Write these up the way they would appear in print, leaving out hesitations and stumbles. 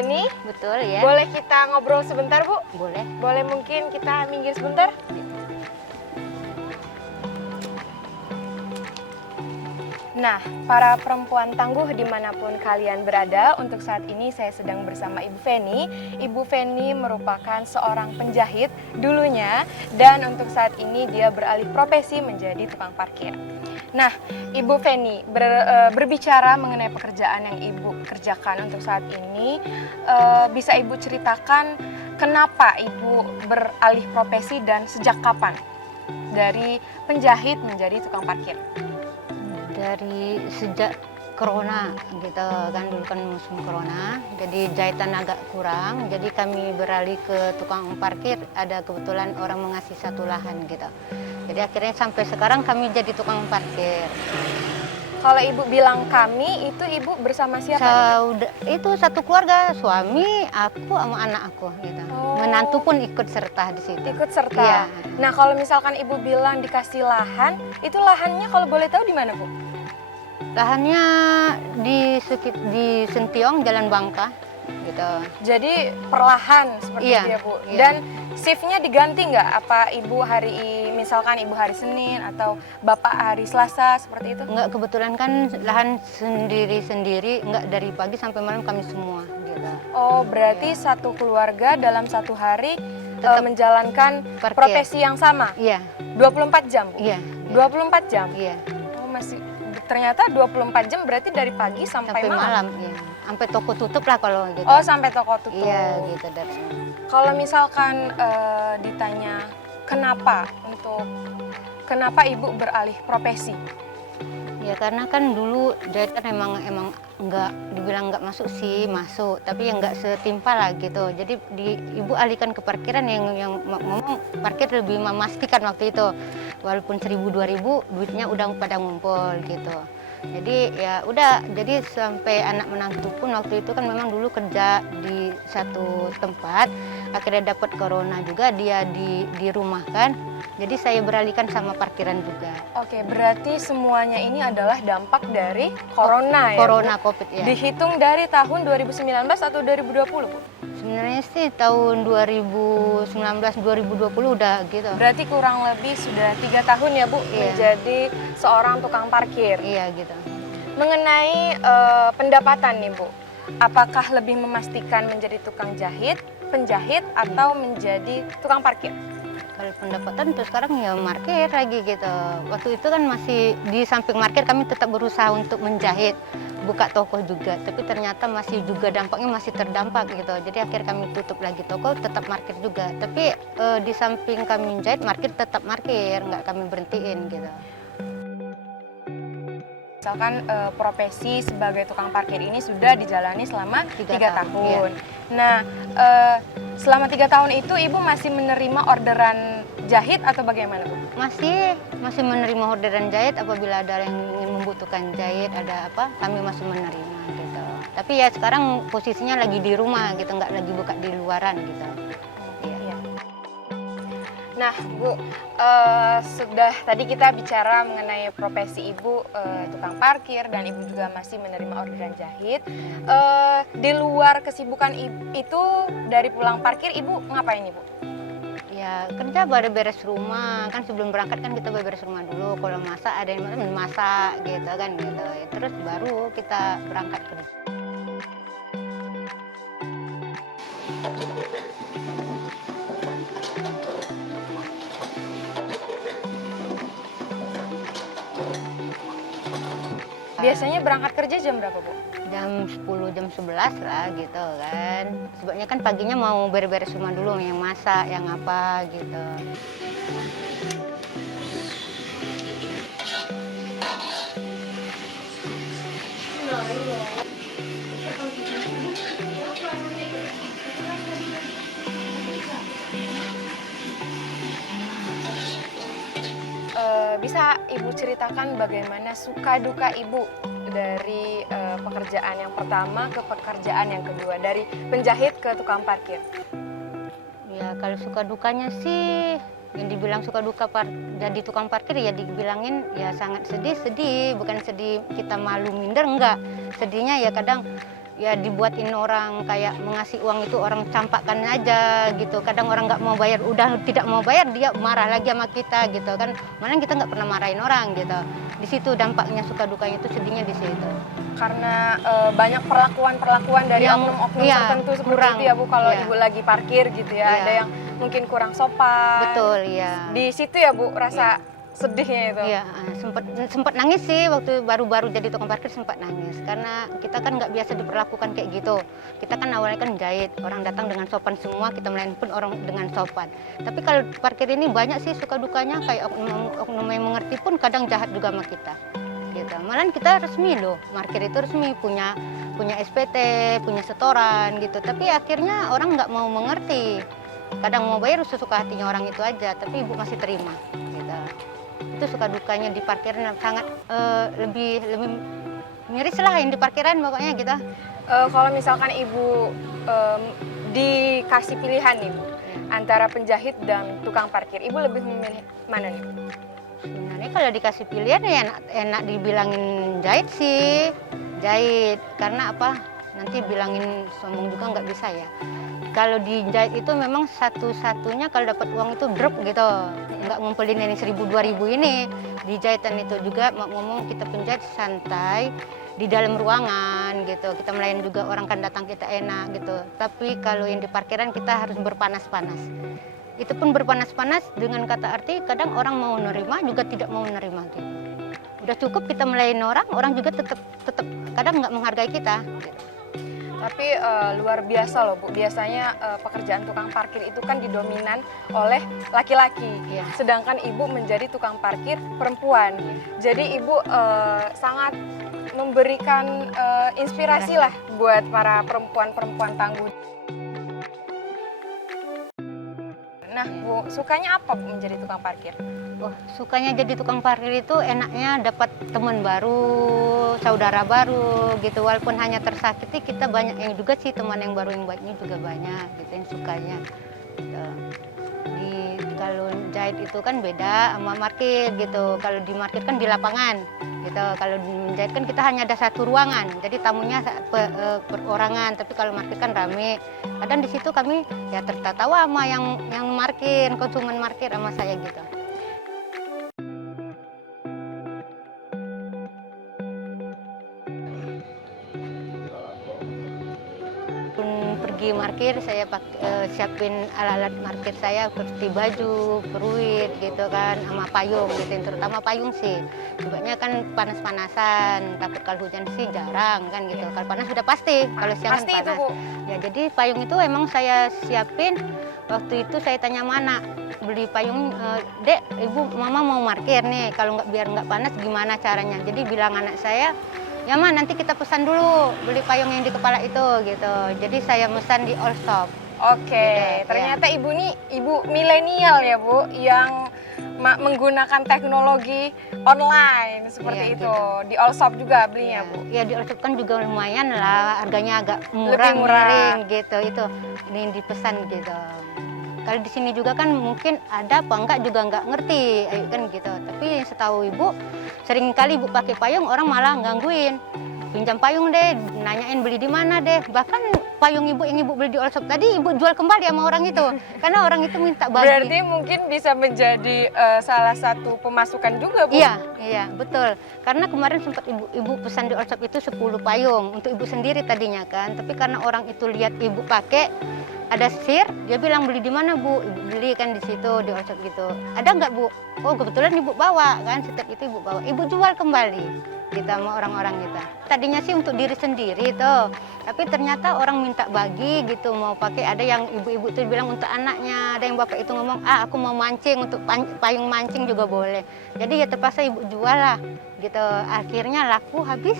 Feni. Betul ya. Boleh kita ngobrol sebentar, Bu? Boleh. Boleh mungkin kita minggir sebentar? Nah, para perempuan tangguh dimanapun kalian berada, untuk saat ini saya sedang bersama Ibu Feni. Ibu Feni merupakan seorang penjahit dulunya, dan untuk saat ini dia beralih profesi menjadi tukang parkir. Nah, Ibu Feni, berbicara mengenai pekerjaan yang Ibu kerjakan untuk saat ini, bisa Ibu ceritakan kenapa Ibu beralih profesi dan sejak kapan dari penjahit menjadi tukang parkir? Dari sejak corona gitu kan, dulu kan musim corona, jadi jahitan agak kurang, jadi kami beralih ke tukang parkir. Ada kebetulan orang mengasih satu lahan gitu, jadi akhirnya sampai sekarang kami jadi tukang parkir. Kalau Ibu bilang kami, itu Ibu bersama siapa? Itu satu keluarga, suami, aku sama anak aku gitu. Oh. Menantu pun ikut serta di situ. Ikut serta. Iya. Nah, kalau misalkan Ibu bilang dikasih lahan, itu lahannya kalau boleh tahu di mana, Bu? Lahannya di Sentiong, Jalan Bangka gitu. Jadi perlahan seperti Iya, itu ya, Bu. iya. Dan shiftnya diganti nggak? Apa Ibu misalkan Ibu hari Senin atau Bapak hari Selasa seperti itu? Enggak, kebetulan kan lahan sendiri-sendiri, enggak, dari pagi sampai malam kami semua gitu. Oh, berarti satu keluarga dalam satu hari Tetap menjalankan parkir. profesi yang sama? Iya. 24 jam, Bu? Iya. 24 jam? Iya. Oh, ternyata 24 jam berarti dari pagi sampai malam? Iya. Sampai toko tutup lah kalau gitu. Oh, sampai toko tutup. Iya, gitu dari. Kalau misalkan ditanya kenapa Ibu beralih profesi? Ya karena kan dulu jahitan emang enggak dibilang enggak masuk sih, masuk, tapi yang enggak setimpal lah gitu. Jadi Ibu alihkan ke parkiran yang memang parkir lebih memastikan waktu itu. Walaupun 1.000-2.000 duitnya udah pada ngumpul gitu. Jadi ya udah, jadi sampai anak menantu pun waktu itu kan memang dulu kerja di satu tempat, akhirnya dapat corona juga, dia dirumahkan. Jadi saya beralihkan sama parkiran juga. Oke, berarti semuanya ini adalah dampak dari corona ya, Corona, Bu? COVID ya. Dihitung dari tahun 2019 atau 2020, Bu? Sebenarnya sih tahun 2019-2020 udah gitu. Berarti kurang lebih sudah 3 tahun ya, Bu, Iya. menjadi seorang tukang parkir. Iya gitu. Mengenai pendapatan nih, Bu, apakah lebih memastikan menjadi tukang penjahit, atau menjadi tukang parkir? Kalau pendapatan tuh sekarang ya parkir lagi gitu. Waktu itu kan masih di samping parkir kami tetap berusaha untuk menjahit, buka toko juga. Tapi ternyata masih juga dampaknya masih terdampak gitu. Jadi akhirnya kami tutup lagi toko, tetap parkir juga. Tapi di samping kami menjahit, parkir tetap parkir, nggak kami berhentiin gitu. Misalkan profesi sebagai tukang parkir ini sudah dijalani selama 3 tahun. Iya. Nah, selama 3 tahun itu Ibu masih menerima orderan jahit atau bagaimana, Bu? Masih menerima orderan jahit apabila ada yang ingin membutuhkan jahit, ada apa, kami masih menerima gitu. Tapi ya sekarang posisinya lagi di rumah gitu, nggak lagi buka di luaran gitu. Iya. Nah, Bu, sudah tadi kita bicara mengenai profesi Ibu tukang parkir, dan Ibu juga masih menerima orderan jahit. Di luar kesibukan itu, dari pulang parkir Ibu ngapain, Ibu? Ya kerja beres rumah, kan sebelum berangkat kan kita beres rumah dulu. Kalau masak ada yang masak gitu kan gitu. Terus baru kita berangkat kerja. Biasanya berangkat kerja jam berapa, Bu? Jam 10, jam 11 lah gitu kan. Sebabnya kan paginya mau beres rumah dulu, yang masak, yang apa gitu. Bisa Ibu ceritakan bagaimana suka duka Ibu dari pekerjaan yang pertama ke pekerjaan yang kedua, dari penjahit ke tukang parkir? Ya kalau suka dukanya sih, yang dibilang suka duka jadi tukang parkir ya dibilangin ya sangat sedih, bukan sedih kita malu minder, enggak. Sedihnya ya kadang ya dibuatin orang kayak mengasih uang itu orang campakkan aja gitu. Kadang orang nggak mau bayar, udah tidak mau bayar dia marah lagi sama kita gitu kan. Malah kita nggak pernah marahin orang gitu. Di situ dampaknya suka dukanya itu sedihnya di situ. Karena banyak perlakuan dari Yang oknum-oknum iya, tertentu seperti kurang, itu ya Bu, kalau iya. Ibu lagi parkir gitu ya, Iya. ada yang mungkin kurang sopan. Betul ya. Di situ ya Bu, rasa sedihnya itu. Iya, sempat nangis sih waktu baru-baru jadi tukang parkir, sempat nangis karena kita kan nggak biasa diperlakukan kayak gitu. Kita kan awalnya kan jahit, orang datang dengan sopan semua, kita melayani pun orang dengan sopan. Tapi kalau parkir ini banyak sih suka dukanya, kayak oknum yang mengerti pun kadang jahat juga sama kita. Gitu. Malahan kita resmi loh, parkir itu resmi punya SPT, punya setoran gitu. Tapi akhirnya orang nggak mau mengerti. Kadang mau bayar sesuka hatinya orang itu aja, tapi ibu masih terima. Gitu. Itu suka dukanya di parkiran sangat lebih miris lah yang di parkiran pokoknya gitu. Kalau misalkan Ibu dikasih pilihan nih Bu, antara penjahit dan tukang parkir, Ibu lebih memilih mana nih? Sebenarnya kalau dikasih pilihan ya enak dibilangin jahit sih, jahit karena apa? Nanti bilangin sombong juga nggak bisa ya. Kalau di jahit itu memang satu-satunya kalau dapat uang itu drop gitu, nggak ngumpulin ini 1.000-2.000 ini. Di jahitan itu juga ngomong kita penjahit santai di dalam ruangan gitu, kita melayani juga orang kan datang kita enak gitu. Tapi kalau yang di parkiran kita harus berpanas-panas. Itu pun berpanas-panas dengan kata arti kadang orang mau nerima juga tidak mau menerima gitu. Udah cukup kita melayani orang juga tetap kadang nggak menghargai kita. Gitu. Tapi luar biasa loh Bu, biasanya pekerjaan tukang parkir itu kan didominan oleh laki-laki, Iya. sedangkan Ibu menjadi tukang parkir perempuan. Jadi Ibu sangat memberikan inspirasi lah buat para perempuan-perempuan tangguh. Nah Bu, sukanya apa Bu menjadi tukang parkir? Oh, sukanya jadi tukang parkir itu enaknya dapat teman baru, saudara baru gitu. Walaupun hanya tersakiti, kita banyak yang juga sih teman yang baru yang baiknya juga banyak gitu yang sukanya. Gitu. Kalau jahit itu kan beda sama parkir gitu. Kalau di parkir kan di lapangan gitu. Kalau di menjahit kan kita hanya ada satu ruangan. Jadi tamunya perorangan. Tapi kalau parkir kan rame. Kadang di situ kami ya tertawa sama yang parkir, konsumen parkir sama saya gitu. Pergi parkir saya siapin alat-alat parkir saya seperti baju, peruit gitu kan, sama payung gitu, terutama payung sih. Sebabnya kan panas-panasan, takut kalau hujan sih jarang kan gitu. Kalau panas sudah pasti, kalau siang Pasti kan itu panas. Bu. Ya jadi payung itu emang saya siapin. Waktu itu saya tanya mana beli payung, Dek, Ibu Mama mau parkir nih, kalau biar nggak panas gimana caranya? Jadi bilang anak saya, ya Ma nanti kita pesan dulu beli payung yang di kepala itu gitu. Jadi saya pesan di all shop. Oke, Gitu, ternyata Ibu nih ibu milenial ya Bu, yang menggunakan teknologi online seperti Iya, itu. gitu. Di all shop juga belinya Bu. Ya di all shop kan juga lumayan lah, harganya agak murah, Lebih murah. miring gitu. Itu ini dipesan gitu. Kalau di sini juga kan mungkin ada apa enggak juga nggak ngerti kan gitu. Tapi setahu Ibu sering kali Ibu pakai payung orang malah gangguin. Pinjam payung deh, nanyain beli di mana deh. Bahkan payung Ibu yang Ibu beli di all shop tadi Ibu jual kembali sama orang itu. Karena orang itu minta bagi. Berarti mungkin bisa menjadi salah satu pemasukan juga Bu. Iya, betul. Karena kemarin sempat ibu pesan di all shop itu 10 payung untuk Ibu sendiri tadinya kan. Tapi karena orang itu lihat Ibu pakai ada sir, dia bilang beli di mana Bu? Ibu beli kan di situ di all shop gitu. Ada nggak Bu? Oh kebetulan Ibu bawa kan, setiap itu Ibu bawa. Ibu jual kembali kita sama orang-orang kita. Tadinya sih untuk diri sendiri tuh, tapi ternyata orang minta bagi gitu mau pakai. Ada yang ibu-ibu tuh bilang untuk anaknya, ada yang bapak itu ngomong aku mau mancing untuk payung mancing juga boleh. Jadi ya terpaksa Ibu jual lah gitu. Akhirnya laku habis,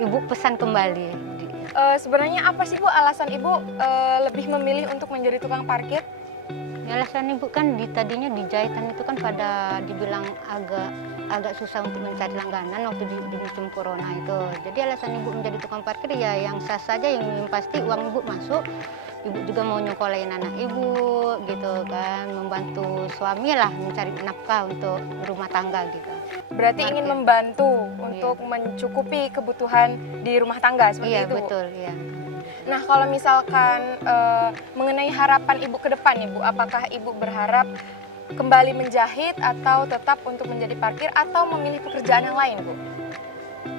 Ibu pesan kembali. Sebenarnya apa sih Bu alasan Ibu lebih memilih untuk menjadi tukang parkir? Ya, alasan Ibu kan tadinya di jahitan itu kan pada dibilang agak susah untuk mencari langganan waktu di musim corona itu. Jadi alasan Ibu menjadi tukang parkir ya yang sah saja, yang pasti uang Ibu masuk. Ibu juga mau nyekolahin anak Ibu gitu kan, membantu suami lah mencari nafkah untuk rumah tangga gitu. Berarti ingin membantu untuk mencukupi kebutuhan di rumah tangga seperti Iya itu Bu? betul ya. Nah, kalau misalkan mengenai harapan Ibu ke depan nih Bu, apakah Ibu berharap kembali menjahit atau tetap untuk menjadi parkir atau memilih pekerjaan yang lain Bu?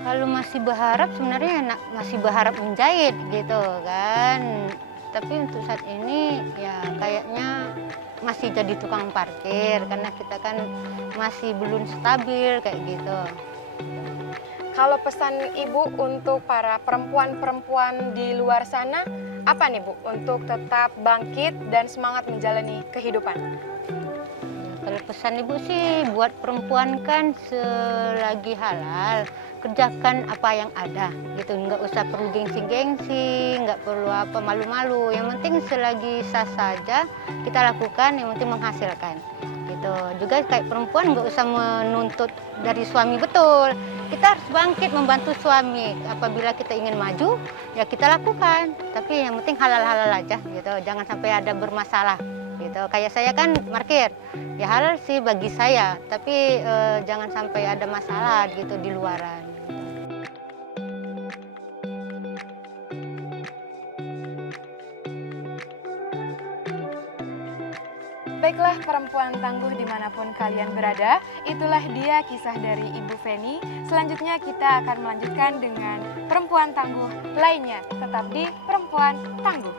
Kalau masih berharap sebenarnya masih berharap menjahit gitu kan. Tapi untuk saat ini ya kayaknya masih jadi tukang parkir karena kita kan masih belum stabil kayak gitu. Kalau pesan Ibu untuk para perempuan-perempuan di luar sana, apa nih Bu untuk tetap bangkit dan semangat menjalani kehidupan? Kalau pesan ibu sih buat perempuan kan selagi halal kerjakan apa yang ada gitu, nggak usah perlu gengsi-gengsi, nggak perlu apa malu-malu. Yang penting selagi sah saja kita lakukan, yang penting menghasilkan gitu. Juga kayak perempuan nggak usah menuntut dari suami, betul. Kita harus bangkit membantu suami. Apabila kita ingin maju, ya kita lakukan. Tapi yang penting halal-halal aja gitu. Jangan sampai ada bermasalah gitu. Kayak saya kan parkir. Ya halal sih bagi saya, tapi jangan sampai ada masalah gitu di luaran. Baiklah perempuan tangguh dimanapun kalian berada, itulah dia kisah dari Ibu Feni. Selanjutnya kita akan melanjutkan dengan perempuan tangguh lainnya, tetap di Perempuan Tangguh.